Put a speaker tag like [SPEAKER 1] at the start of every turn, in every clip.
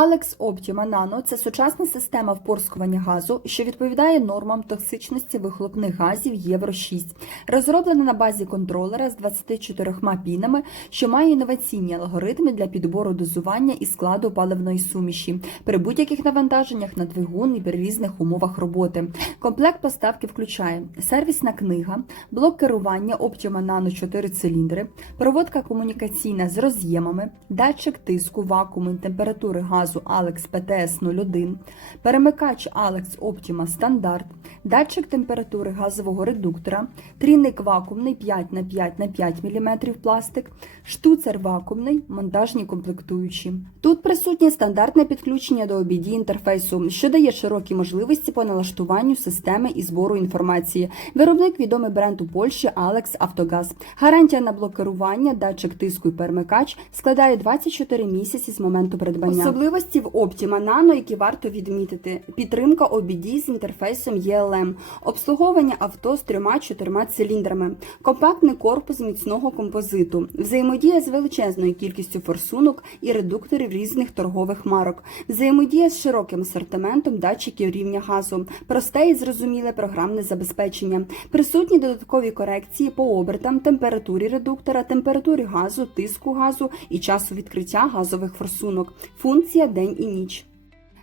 [SPEAKER 1] Alex Optima Nano – це сучасна система впорскування газу, що відповідає нормам токсичності вихлопних газів Євро 6, розроблена на базі контролера з 24 пінами, що має інноваційні алгоритми для підбору дозування і складу паливної суміші при будь-яких навантаженнях на двигун і при різних умовах роботи. Комплект поставки включає сервісна книга, блок керування Optima Nano 4 циліндри, проводка комунікаційна з роз'ємами, датчик тиску, вакууму, температури газу Alex PTS 01, перемикач Alex Optima стандарт, датчик температури газового редуктора, трійник вакуумний 5 на 5 на 5 мм пластик, штуцер вакуумний, монтажні комплектуючі. Тут присутнє стандартне підключення до OBD інтерфейсу, що дає широкі можливості по налаштуванню системи і збору інформації. Виробник відомий бренд у Польщі Alex Автогаз. Гарантія на блок керування, датчик тиску і перемикач складає 24 місяці з моменту придбання. Особливості в Optima Nano, які варто відмітити: підтримка OBD з інтерфейсом ELM, обслуговування авто з трьома-чотирма циліндрами, компактний корпус міцного композиту, взаємодія з величезною кількістю форсунок і редукторів різних торгових марок, взаємодія з широким асортиментом датчиків рівня газу, просте і зрозуміле програмне забезпечення, присутні додаткові корекції по обертам, температурі редуктора, температурі газу, тиску газу і часу відкриття газових форсунок, функція день і ніч.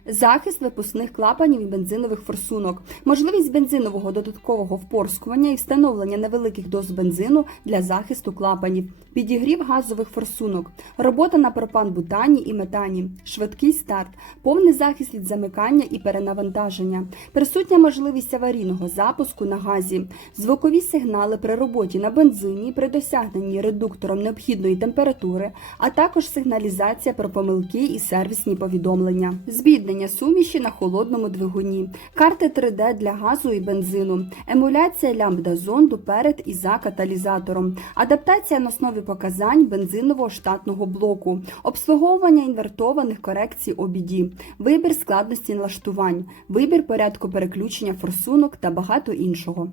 [SPEAKER 1] Захист випускних клапанів і бензинових форсунок, можливість бензинового додаткового впорскування і встановлення невеликих доз бензину для захисту клапанів, підігрів газових форсунок, робота на пропан-бутані і метані, швидкий старт, повний захист від замикання і перенавантаження, присутня можливість аварійного запуску на газі, звукові сигнали при роботі на бензині при досягненні редуктором необхідної температури, а також сигналізація про помилки і сервісні повідомлення. Збіднення суміші на холодному двигуні, карти 3D для газу і бензину, емуляція лямбда-зонду перед і за каталізатором, адаптація на основі показань бензинового штатного блоку, обслуговування інвертованих корекцій обіді, вибір складності налаштувань, вибір порядку переключення форсунок та багато іншого.